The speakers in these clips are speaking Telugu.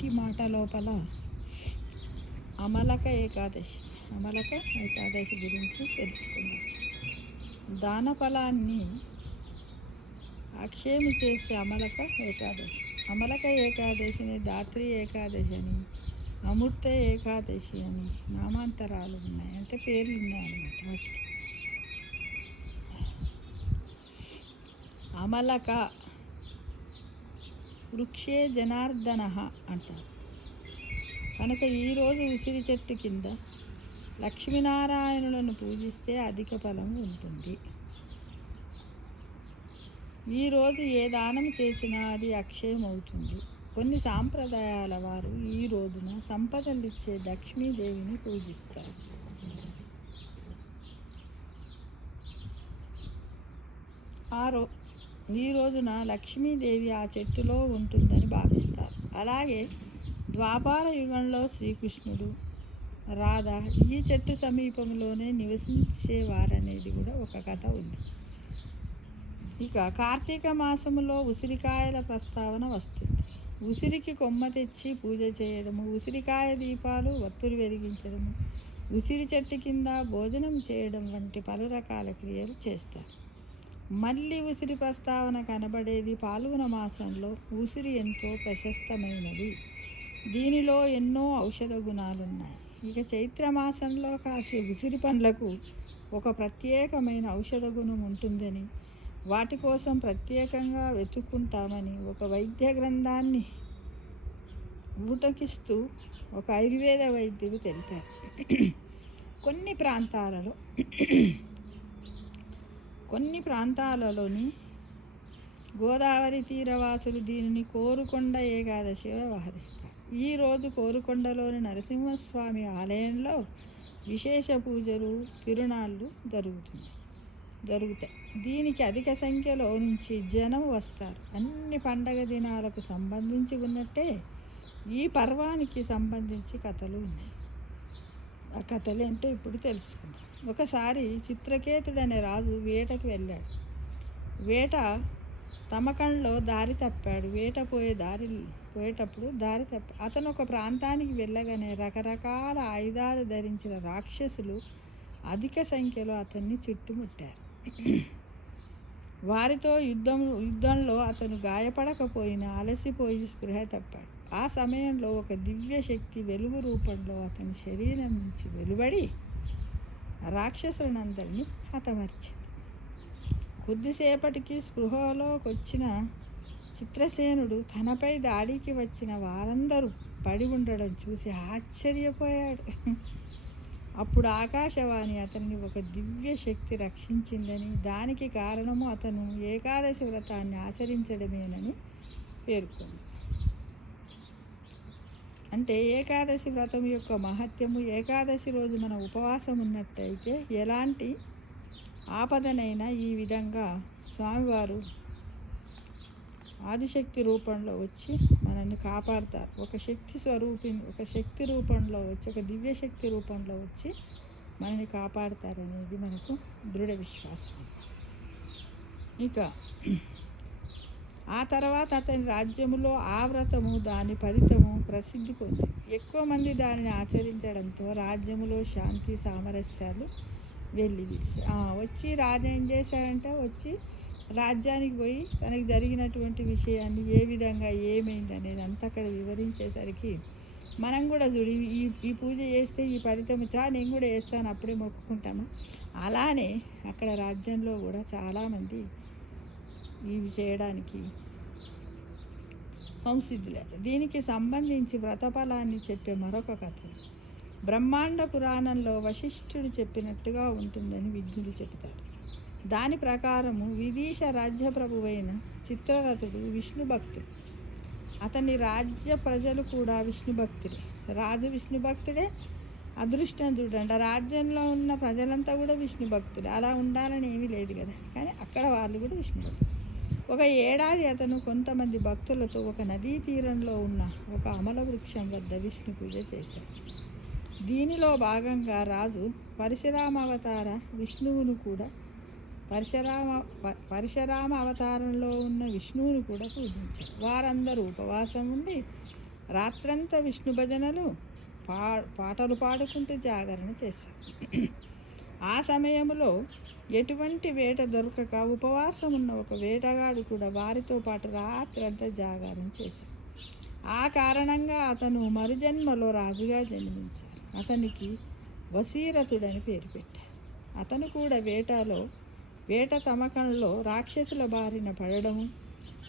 నేటి మాట లోపల అమలక ఏకాదశి గురించి తెలుసుకుందాం. దాన ఫలాన్ని అక్షయము చేసే అమలక ఏకాదశిని దాత్రి ఏకాదశి అని, అమృత ఏకాదశి అని నామాంతరాలు ఉన్నాయి, అంటే పేర్లు ఉన్నాయన్నమాట వాటికి. అమలక వృక్షే జనార్దన అంటారు కనుక ఈరోజు ఉసిరి చెట్టు కింద లక్ష్మీనారాయణులను పూజిస్తే అధిక ఫలం ఉంటుంది. ఈరోజు ఏ దానం చేసినా అది అక్షయం అవుతుంది. కొన్ని సాంప్రదాయాల వారు ఈ రోజున సంపదలిచ్చే లక్ష్మీదేవిని పూజిస్తారు. ఈ రోజున లక్ష్మీదేవి ఆ చెట్టులో ఉంటుందని భావిస్తారు. అలాగే ద్వాపార యుగంలో శ్రీకృష్ణుడు, రాధ ఈ చెట్టు సమీపంలోనే నివసించేవారనేది కూడా ఒక కథ ఉంది. ఇక కార్తీక మాసములో ఉసిరికాయల ప్రస్తావన వస్తుంది. ఉసిరికి కొమ్మ తెచ్చి పూజ చేయడము, ఉసిరికాయ దీపాలు వత్తులు వెలిగించడము, ఉసిరి చెట్టు కింద భోజనం చేయడం వంటి పలు రకాల క్రియలు చేస్తారు. మళ్ళీ ఉసిరి ప్రస్తావన కనబడేది పాల్గొన మాసంలో. ఉసిరి ఎంతో ప్రశస్తమైనది, దీనిలో ఎన్నో ఔషధ గుణాలున్నాయి. ఇక చైత్ర మాసంలో కాసే ఉసిరి పండ్లకు ఒక ప్రత్యేకమైన ఔషధ గుణం ఉంటుందని, వాటి కోసం ప్రత్యేకంగా వెతుక్కుంటామని ఒక వైద్య గ్రంథాన్ని ఊటకిస్తూ ఒక ఆయుర్వేద వైద్యుడు తెలిపారు. కొన్ని ప్రాంతాలలోని గోదావరి తీరవాసులు దీనిని కోరుకొండ ఏకాదశిగా వ్యవహరిస్తారు. ఈరోజు కోరుకొండలోని నరసింహస్వామి ఆలయంలో విశేష పూజలు, తిరునాళ్ళు జరుగుతాయి. దీనికి అధిక సంఖ్యలో నుంచి జనం వస్తారు. అన్ని పండగ దినాలకు సంబంధించి ఉన్నట్టే ఈ పర్వానికి సంబంధించి కథలు ఉన్నాయి. ఆ కథలు ఏంటో ఇప్పుడు తెలుసుకుందాం. ఒకసారి చిత్రకేతుడు అనే రాజు వేటకు వెళ్ళాడు. వేట తమకంలో దారి తప్పాడు. పోయేటప్పుడు దారి తప్ప అతను ఒక ప్రాంతానికి వెళ్ళగానే రకరకాల ఆయుధాలు ధరించిన రాక్షసులు అధిక సంఖ్యలో అతన్ని చుట్టుముట్టారు. వారితో యుద్ధంలో అతను గాయపడకపోయినా అలసిపోయి స్పృహ తప్పాడు. ఆ సమయంలో ఒక దివ్య శక్తి వెలుగు రూపంలో అతని శరీరం నుంచి వెలువడి రాక్షసులందరినీ హతమర్చింది. కొద్దిసేపటికి స్పృహలోకి వచ్చిన చిత్రసేనుడు తనపై దాడికి వచ్చిన వారందరూ పడి ఉండడం చూసి ఆశ్చర్యపోయాడు. అప్పుడు ఆకాశవాణి అతన్ని ఒక దివ్య శక్తి రక్షించిందని, దానికి కారణము అతను ఏకాదశి వ్రతాన్ని ఆచరించడమేనని పేర్కొంది. అంటే ఏకాదశి వ్రతం యొక్క మహత్యము, ఏకాదశి రోజు మన ఉపవాసం ఉన్నట్టయితే ఎలాంటి ఆపదనైనా ఈ విధంగా స్వామివారు ఆదిశక్తి రూపంలో వచ్చి మనల్ని కాపాడతారు. ఒక శక్తి రూపంలో వచ్చి, ఒక దివ్య శక్తి రూపంలో వచ్చి మనల్ని కాపాడతారనేది మనకు దృఢ విశ్వాసం. ఇక ఆ తర్వాత అతని రాజ్యములో ఆ వ్రతము, దాని ఫలితము ప్రసిద్ధి పొందింది. ఎక్కువ మంది దానిని ఆచరించడంతో రాజ్యములో శాంతి సామరస్యాలు వచ్చి రాజు ఏం చేశాడంటే, వచ్చి రాజ్యానికి పోయి తనకి జరిగినటువంటి విషయాన్ని ఏ విధంగా ఏమైంది అనేది అంతా అక్కడ వివరించేసరికి మనం కూడా చూడి ఈ పూజ చేస్తే ఈ ఫలితం నేను కూడా చేస్తాను అప్పుడే మొక్కుకుంటాము. అలానే అక్కడ రాజ్యంలో కూడా చాలామంది ఇవి చేయడానికి సంసిద్ధులేరు. దీనికి సంబంధించి వ్రతఫలాన్ని చెప్పే మరొక కథ బ్రహ్మాండ పురాణంలో వశిష్ఠుడు చెప్పినట్టుగా ఉంటుందని విజ్ఞులు చెబుతారు. దాని ప్రకారము విదీష రాజ్య ప్రభువైన చిత్రరథుడు విష్ణు భక్తుడు. అతని రాజ్య ప్రజలు కూడా విష్ణు భక్తుడే. రాజు విష్ణు భక్తుడే, అదృష్టంతుడు అంట. రాజ్యంలో ఉన్న ప్రజలంతా కూడా విష్ణు భక్తుడే. అలా ఉండాలని ఏమీ లేదు కదా, కానీ అక్కడ వాళ్ళు కూడా విష్ణు భక్తులు. ఒక ఏడాది అతను కొంతమంది భక్తులతో ఒక నదీ తీరంలో ఉన్న ఒక అమల వృక్షం వద్ద విష్ణు పూజ చేశాడు. దీనిలో భాగంగా రాజు పరశురామ అవతారంలో ఉన్న విష్ణువును కూడా పూజించారు. వారందరూ ఉపవాసం ఉండి రాత్రంతా విష్ణు భజనలు పాటలు పాడుకుంటూ జాగరణ చేశారు. ఆ సమయంలో ఎటువంటి వేట దొరకక ఉపవాసం ఉన్న ఒక వేటగాడు కూడా వారితో పాటు రాత్రంతా జాగారం చేశాడు. ఆ కారణంగా అతను మరుజన్మలో రాజుగా జన్మించాడు. అతనికి వసీరథుడని పేరు పెట్టారు. అతను కూడా వేట తమకంలో రాక్షసుల బారిన పడడము,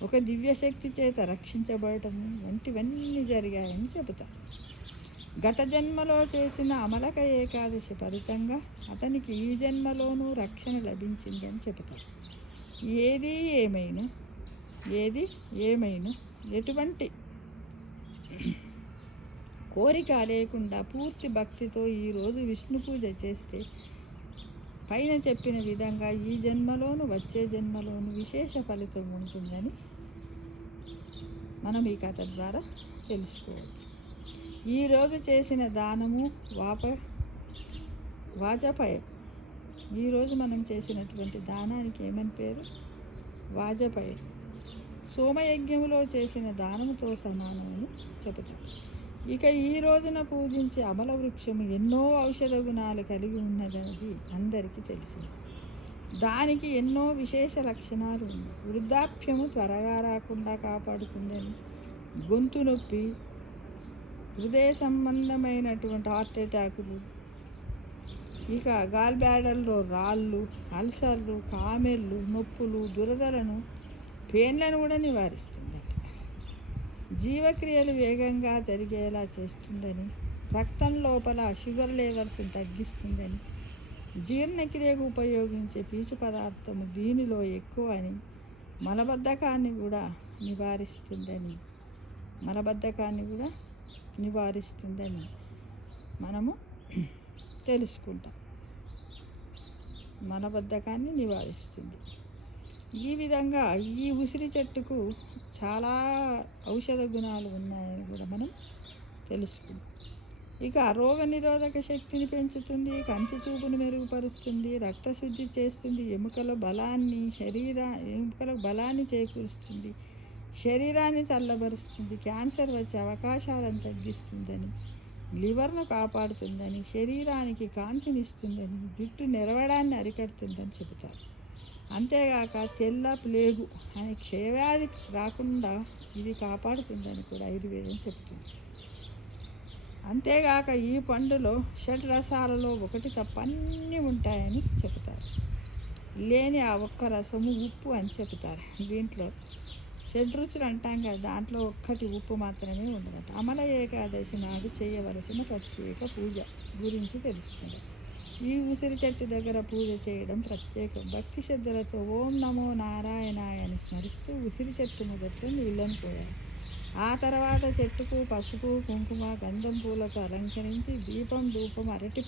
ఒక దివ్యశక్తి చేత రక్షించబడటము వంటివన్నీ జరిగాయని చెబుతారు. గత జన్మలో చేసిన అమలక ఏకాదశి ఫలితంగా అతనికి ఈ జన్మలోనూ రక్షణ లభించిందని చెబుతారు. ఏది ఏమైనా ఎటువంటి కోరిక లేకుండా పూర్తి భక్తితో ఈరోజు విష్ణు పూజ చేస్తే పైన చెప్పిన విధంగా ఈ జన్మలోను వచ్చే జన్మలోను విశేష ఫలితం ఉంటుందని మనం ఈ కథ ద్వారా తెలుసుకోవచ్చు. ఈరోజు చేసిన దానము వాజపేయం. ఈరోజు మనం చేసినటువంటి దానానికి ఏమని పేరు? వాజపేయం. సోమయజ్ఞములో చేసిన దానముతో సమానమని చెబుతారు. ఇక ఈ రోజున పూజించే అమల వృక్షము ఎన్నో ఔషధ గుణాలు కలిగి ఉన్నదనేది అందరికీ తెలిసింది. దానికి ఎన్నో విశేష లక్షణాలు ఉన్నాయి. వృద్ధాప్యము త్వరగా రాకుండా కాపాడుతుందని, గొంతు నొప్పి, హృదయ సంబంధమైనటువంటి హార్ట్ అటాకులు, ఇక గాల్ బ్లాడర్లో రాళ్ళు, అల్సర్లు, కామెళ్ళు, నొప్పులు, దురదలను, పెయిన్లను కూడా నివారిస్తుందట. జీవక్రియలు వేగంగా జరిగేలా చేస్తుందని, రక్తం లోపల షుగర్ లెవెల్స్ తగ్గిస్తుందని, జీర్ణక్రియకు ఉపయోగించే పీచు పదార్థము దీనిలో ఎక్కువ అని, మలబద్ధకాన్ని కూడా నివారిస్తుందని మనము తెలుసుకుంటాం. మలబద్ధకాన్ని నివారిస్తుంది. ఈ విధంగా ఈ ఉసిరి చెట్టుకు చాలా ఔషధ గుణాలు ఉన్నాయని కూడా మనం తెలుసుకుంటాం. ఇక రోగనిరోధక శక్తిని పెంచుతుంది, కంటి చూపును మెరుగుపరుస్తుంది, రక్తశుద్ధి చేస్తుంది, ఎముకలకు బలాన్ని చేకూరుస్తుంది, శరీరాన్ని చల్లబరుస్తుంది, క్యాన్సర్ వచ్చే అవకాశాలను తగ్గిస్తుందని, లివర్ను కాపాడుతుందని, శరీరానికి కాంతినిస్తుందని, జుట్టు నెరవడాన్ని అరికడుతుందని చెబుతారు. అంతేగాక తెల్ల ప్లేగు అనే క్షయవ్యాధి రాకుండా ఇది కాపాడుతుందని కూడా ఆయుర్వేదం చెబుతుంది. అంతేగాక ఈ పండులో షడ్రసాలలో ఒకటి తప్ప అన్నీ ఉంటాయని చెబుతారు. లేని ఆ ఒక్క రసము ఉప్పు అని చెబుతారు. దీంట్లో షడ్రుచులు అంటాం కదా, దాంట్లో ఒక్కటి ఉప్పు మాత్రమే ఉండదట. అమల ఏకాదశి నాడు చేయవలసిన ప్రత్యేక పూజ గురించి తెలుసుకుందాం. ఈ ఉసిరి చెట్టు దగ్గర పూజ చేయడం ప్రత్యేకం. భక్తి శ్రద్ధలతో ఓం నమో నారాయణాయ అని స్మరిస్తూ ఉసిరి చెట్టు మొదట్లో నీళ్ళను పోయాలి. ఆ తర్వాత చెట్టుకు పసుపు, కుంకుమ, గంధం పూలతో అలంకరించి దీపం, ధూపం, అరటి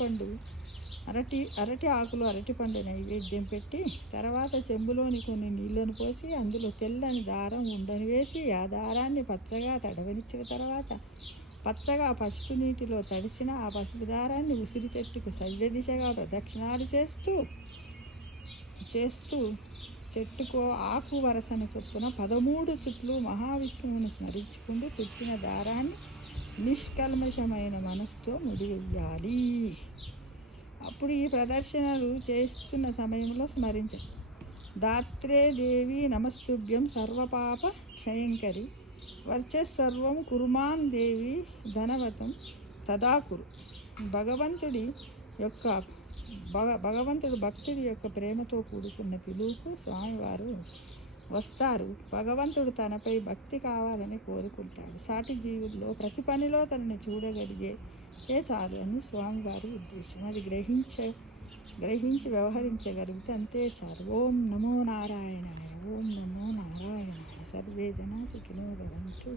ఆకులు, అరటిపండు నైవేద్యం పెట్టి తర్వాత చెంబులోని కొన్ని నీళ్లను పోసి అందులో తెల్లని దారం ఉండని వేసి ఆ దారాన్ని పచ్చగా తడవనిచ్చిన తర్వాత పచ్చగా పసుపు నీటిలో తడిసిన ఆ పసుపు దారాన్ని ఉసిరి చెట్టుకు సవ్య దిశగా ప్రదక్షిణాలు చేస్తూ చెట్టుకో ఆకు వరసను చొప్పున 13 చుట్లు మహావిష్ణువును స్మరించుకుంటూ చుట్టిన దారాన్ని నిష్కల్మషమైన మనసుతో ముడివేయాలి. అప్పుడు ఈ ప్రదర్శనలు చేస్తున్న సమయంలో స్మరించాలి. దాత్రే దేవి నమస్తుభ్యం సర్వపాప క్షయంకరి వర్చస్సర్వం కుర్మాన్ దేవి ధనవతం తదాకురు. భగవంతుడు భక్తుడి యొక్క ప్రేమతో కూడుకున్న పిలుపుకు స్వామివారు వస్తారు. భగవంతుడు తనపై భక్తి కావాలని కోరుకుంటాడు. సాటి జీవుల్లో ప్రతి పనిలో తనని చూడగలిగే చాలు అని స్వామివారి ఉద్దేశం. అది గ్రహించి వ్యవహరించగలిగితే అంతే చాలు. ఓం నమో నారాయణాయ. ఓం నమో నారాయణాయ. సర్వే జనా సుఖినో భవంతు.